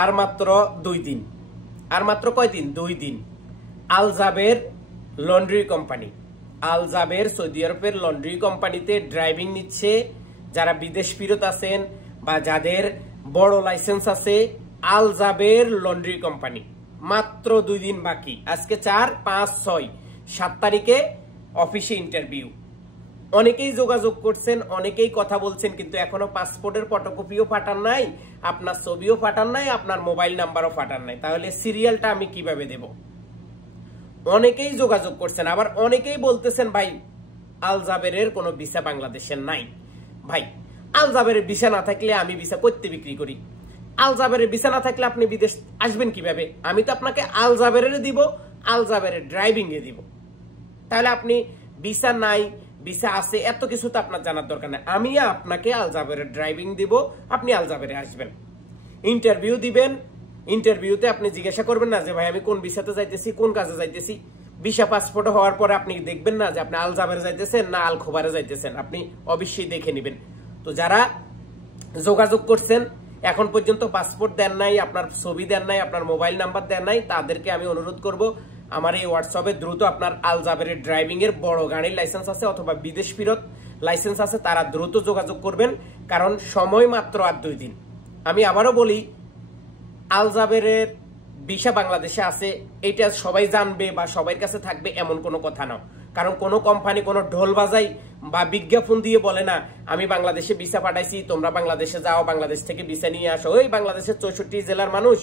আর মাত্র 2 দিন, আর মাত্র কয়দিন? 2 দিন। আল জাবের লন্ড্রি কোম্পানি, আল জাবের সৌদি আরবের লন্ড্রি কোম্পানিতে ড্রাইভিং নিচ্ছে যারা বিদেশ ফেরত আছেন বা যাদের বড় লাইসেন্স আছে। আল জাবের লন্ড্রি কোম্পানি, মাত্র 2 দিন বাকি। আজকে 4, 5, 6, 7 তারিখে অফিসে ইন্টারভিউ। অনেকেই যোগাযোগ করছেন, অনেকেই কথা বলছেন, কিন্তু এখনো পাসপোর্টের ফটোকপিও পাঠান নাই, আপনার ছবিও পাঠান নাই, আপনার মোবাইল নাম্বারও পাঠান নাই। তাহলে সিরিয়ালটা আমি কিভাবে দেব? অনেকেই যোগাযোগ করছেন, আবার অনেকেই বলতেছেন ভাই আল জাবেরের কোনো ভিসা বাংলাদেশের নাই। ভাই আল জাবেরের ভিসা না থাকলে আমি ভিসা করতে বিক্রি করি, আল জাবেরের ভিসা না থাকলে আপনি বিদেশ আসবেন কিভাবে? আমি তো আপনাকে আল জাবেরের দিব, আল জাবেরের ড্রাইভিং এ দিব। তাহলে আপনি ভিসা নাই, ভিসা আছে, এত কিছু তো আপনার জানার দরকার নেই। আমি আপনাকে আল জাবেরের ড্রাইভিং দিব, আপনি আল জাবেরে আসবেন, ইন্টারভিউ দিবেন। ইন্টারভিউতে আপনি জিজ্ঞাসা করবেন না যে ভাই আমি কোন ভিসাতে যাইতেছি, কোন কাজে যাইতেছি। ভিসা পাসপোর্ট হওয়ার পরে আপনি দেখবেন না যে আপনি আল জাবেরে যাইতেছেন না আল খোবারে যাইতেছেন, আপনি অবশ্যই দেখে নেবেন। তো যারা যোগাযোগ করছেন এখন পর্যন্ত পাসপোর্ট দেন নাই, আপনার ছবি দেন নাই, আপনার মোবাইল নাম্বার দেন নাই, তাদেরকে আমি অনুরোধ করব আমার এই হোয়াটসঅ্যাপে দ্রুত আপনার আল জাবেরের ড্রাইভিং এর বড় গাড়ির লাইসেন্স আছে অথবা বিদেশ ফেরত লাইসেন্স আছে, তারা দ্রুত যোগাযোগ করবেন, কারণ সময় মাত্র আর 2 দিন। আমি আবারও বলি, আল জাবেরের ভিসা বাংলাদেশে আছে এটা সবাই জানবে বা সবার কাছে থাকবে এমন কোনো কথা না। কারণ কোনো কোম্পানি কোনো ঢোল বাজাই বা বিজ্ঞাপন দিয়ে বলে না আমি বাংলাদেশে ভিসা পাঠাইছি, তোমরা বাংলাদেশে যাও, বাংলাদেশ থেকে ভিসা নিয়ে আসো, ওই বাংলাদেশের 64 জেলার মানুষ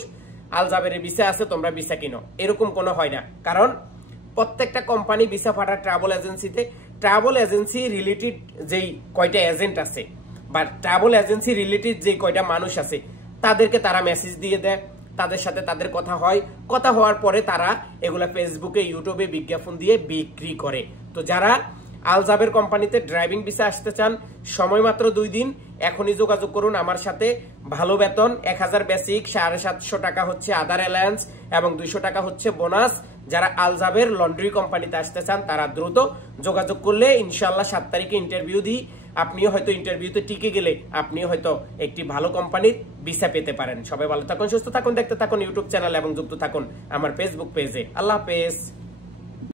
আল জাবেরের ভিসা আছে, তোমরা ভিসা কিনো, এরকম কোনো হয় না। কারণ প্রত্যেকটা কোম্পানি ভিসা পাঠায় ট্রাভেল এজেন্সিতে, ট্রাভেল এজেন্সি রিলেটেড যেই কয়টা এজেন্ট আছে বা ট্রাভেল এজেন্সি রিলেটেড যে কয়টা মানুষ আছে তাদেরকে তারা মেসেজ দিয়ে দেয়, তাদের সাথে তাদের কথা হয়, কথা হওয়ার পরে তারা এগুলা ফেসবুকে ইউটিউবে বিজ্ঞাপন দিয়ে বিক্রি করে। তো যারা আল জাবের কোম্পানিতে ড্রাইভিং ভিসা আসতে চান, সময় মাত্র 2 দিন, এখনই যোগাযোগ করুন আমার সাথে। ভালো বেতন, 1000 বেসিক, 750 টাকা হচ্ছে আদার অ্যালায়েন্স এবং 200 টাকা হচ্ছে বোনাস। যারা আল জাবের লন্ড্রি কোম্পানিতে আসতে চান তারা দ্রুত যোগাযোগ করলে ইনশাআল্লাহ 7 তারিখে ইন্টারভিউ দিই। আপনিও হয়তো ইন্টারভিউতে টিকে গেলে আপনিও হয়তো একটি ভালো কোম্পানির ভিসা পেতে পারেন। সবাই ভালো থাকুন, সুস্থ থাকুন, দেখতে থাকুন ইউটিউব চ্যানেল এবং যুক্ত থাকুন আমার ফেসবুক পেজে। আল্লাহ হাফেজ।